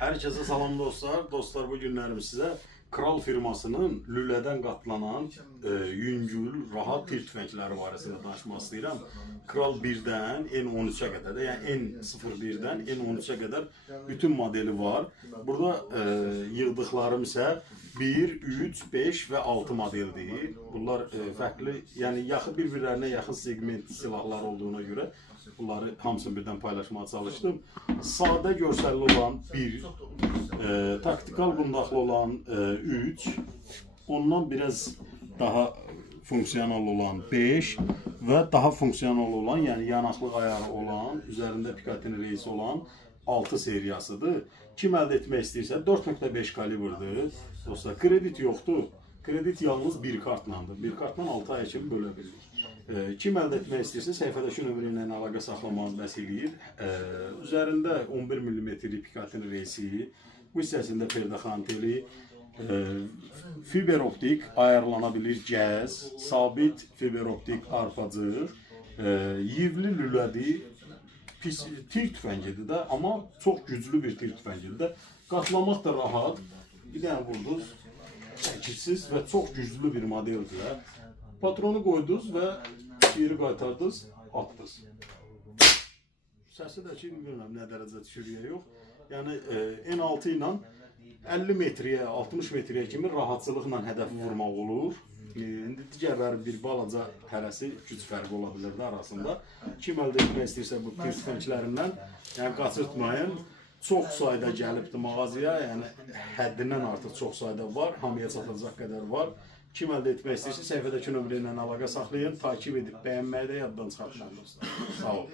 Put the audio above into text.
Herkese salam dostlar. Dostlar, bu günlerim size Kral firmasının lülədən qatlanan yüngül, rahat tir tüfəngləri barəsində danışmaq istəyirəm. Kral 1-dən N13-ə qədər də, yəni N01-dən N13-ə qədər bütün modeli var. Burada yığdıqlarım isə 1, 3, 5 və 6 modeldir. Bunlar fərqli, yəni bir-birlərinə yaxın segment silahlar olduğuna görə bunları hamısını birdən paylaşmaya çalışdım. Sadə görsəlli olan 1, taktikal qundaqlı olan 3, ondan biraz daha fonksiyonel olan 5 və daha fonksiyonel olan, yəni yanaqlıq ayağı olan, üzərində Picatinny reisi olan 6 seriyasıdır. Kim əldə etmək istəyirsə 4.5 kalibrdir. Dostlar, kredit yoxdur. Kredit yalnız bir kartlandır. Bir kartla 6 ay kimi bölə bilir. Kim əldə etmək istəyirsə səhifədəki nömrə ilə əlaqə saxlamanız bəs eləyir. Üzərində 11 mm Picatinny reisi, bu hissəsində perdəxan teli, fiber optik ayarlana bilir gəz, sabit fiber optik arpacıq, yivli lülədir, tir tüfəngidir də, amma çox güclü bir tir tüfəngidir də. Qatlamaq da rahat, bir dənə vurdunuz, çəkirsiz və çox güclü bir modeldir. Patronu qoydunuz və geri qaytardınız, atdınız. Səsi də ki, bilmirəm nə dərəcə düşürüyə yox. Yəni N6 ilə 50 metrəyə, 60 metrəyə kimi rahatçılıqla hədəfi vurmaq olur. İndi digərləri bir balaca hərəsi güc fərqi ola bilər də arasında. Kim əldə etmək istəyirsə bu tir tüfənglərindən, yəni qaçırtmayın. Çox sayda gəlibdir mağazaya, yəni həddindən artıq çox sayda var, hamıya çatacaq qədər var. Kim əldə etmək istəyirsə səhifədəki nömrə ilə əlaqə saxlayın, takip edib bəyənməyi də yaddan çıxartmayın. Sağ olun.